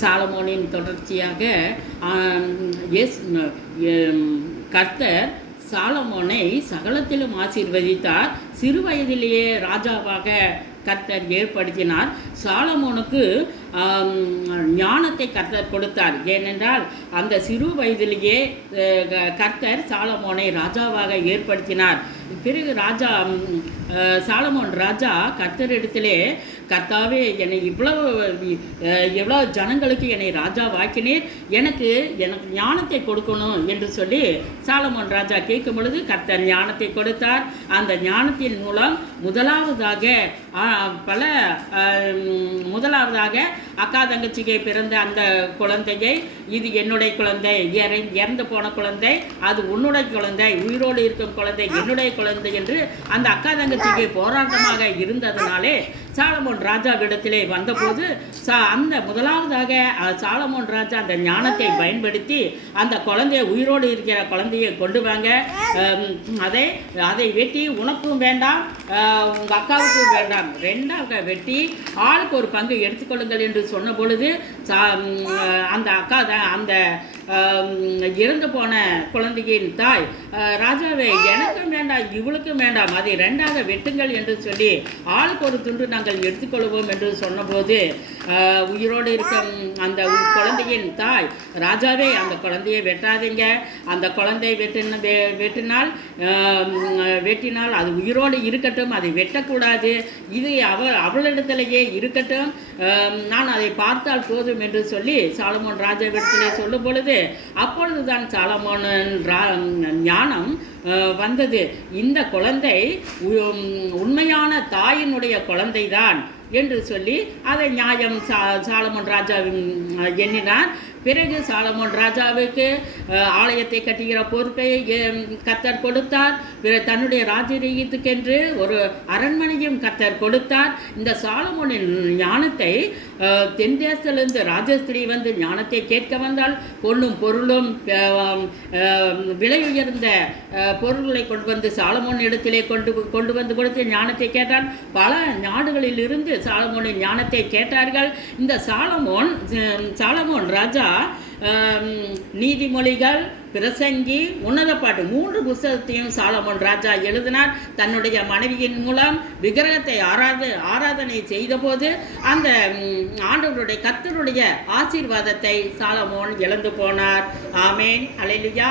சாலமோனின் தொடர்ச்சியாக கர்த்தர் சாலமோனை சகலத்திலும் ஆசீர்வதித்தார். சிறு வயதிலேயே ராஜாவாக கர்த்தர் ஏற்படுத்தினார். சாலமோனுக்கு ஞானத்தை கர்த்தர் கொடுத்தார். ஏனென்றால் அந்த சிறு வயதிலேயே கர்த்தர் சாலமோனை ராஜாவாக ஏற்படுத்தினார். பிறகு சாலமோன் ராஜா கர்த்தரிடத்திலே, கர்த்தாவே, என்னை எவ்வளோ ஜனங்களுக்கு என்னை ராஜாவாக்கினீர், எனக்கு ஞானத்தை கொடுக்கணும் என்று சொல்லி சாலமோன் ராஜா கேட்கும் பொழுது கர்த்தர் ஞானத்தை கொடுத்தார். அந்த ஞானத்தின் மூலம் முதலாவதாக அக்கா தங்கச்சிக்கு பிறந்த அந்த குழந்தையை, இது என்னுடைய குழந்தை, இறந்து போன குழந்தை, அது உன்னுடைய குழந்தை, உயிரோடு இருக்கும் குழந்தை என்னுடைய குழந்தை என்று அந்த அக்கா தங்கச்சிக்கு போராட்டமாக இருந்ததனாலே சாலமோன் ராஜாவிடத்திலே வந்தபோது அந்த முதலாவதாக சாலமோன் ராஜா அந்த ஞானத்தை பயன்படுத்தி அந்த குழந்தைய, உயிரோடு இருக்கிற குழந்தையை கொண்டு வாங்க, அதை வெட்டி உனக்கும் வேண்டாம் உங்கள் அக்காவுக்கும் வேண்டாம், ரெண்டாக வெட்டி ஆளுக்கு ஒரு பங்கு எடுத்துக்கொள்ளுங்கள் என்று சொன்ன பொழுது அந்த அக்கா அந்த இறந்து போன குழந்தையின் தாய், ராஜாவே, எனக்கும் வேண்டாம் இவளுக்கும் வேண்டாம், அதை ரெண்டாக வெட்டுங்கள் என்று சொல்லி ஆளுக்கு ஒரு துண்டு நாங்கள் எடுத்துக்கொள்வோம் என்று சொன்னபோது உயிரோடு இருக்க அந்த குழந்தையின் தாய், ராஜாவே, அந்த குழந்தையை வெட்டாதீங்க, அந்த குழந்தை வெட்டினால் அது உயிரோடு இருக்கட்டும், அதை வெட்டக்கூடாது, இது அவளிடத்திலேயே இருக்கட்டும், நான் அதை பார்த்தால் போதும் என்று சொல்லி சாலமோன் ராஜாவிடத்திலே சொல்லும் பொழுது அப்பொழுதுதான் சாலமோனின் ஞானம் வந்தது. இந்த குழந்தை உண்மையான தாயினுடைய குழந்தைதான் என்று சொல்லி அதை நியாயம் சாலமோன் ராஜா எண்ணினார். பிறகு சாலமோன் ராஜாவுக்கு ஆலயத்தை கட்டுகிற பொறுப்பை கர்த்தர் கொடுத்தார். தன்னுடைய ராஜரீகத்துக்கென்று ஒரு அரண்மனையும் கர்த்தர் கொடுத்தார். இந்த சாலமோனின் ஞானத்தை தென் தேசத்திலிருந்து ராஜஸ்திரீ வந்து ஞானத்தை கேட்க வந்தால் பொன்னும் பொருளும் விலை உயர்ந்த பொருள்களை கொண்டு வந்து சாலமோன் இடத்திலே கொண்டு வந்து கொடுத்து ஞானத்தை கேட்டால் பல நாடுகளில் இருந்து சாலமோனின் ஞானத்தை கேட்டார்கள். இந்த சாலமோன் ராஜா நீதிமொழிகள், பிரசங்கி, உன்னத பாட்டு 3 புத்தகத்தையும் சாலமோன் ராஜா எழுதினார். தன்னுடைய மனைவியின் மூலம் விக்கிரகத்தை ஆராதனை செய்தபோது அந்த ஆண்டவருடைய கர்த்தருடைய ஆசீர்வாதத்தை சாலமோன் இழந்து போனார். ஆமேன், அல்லேலூயா.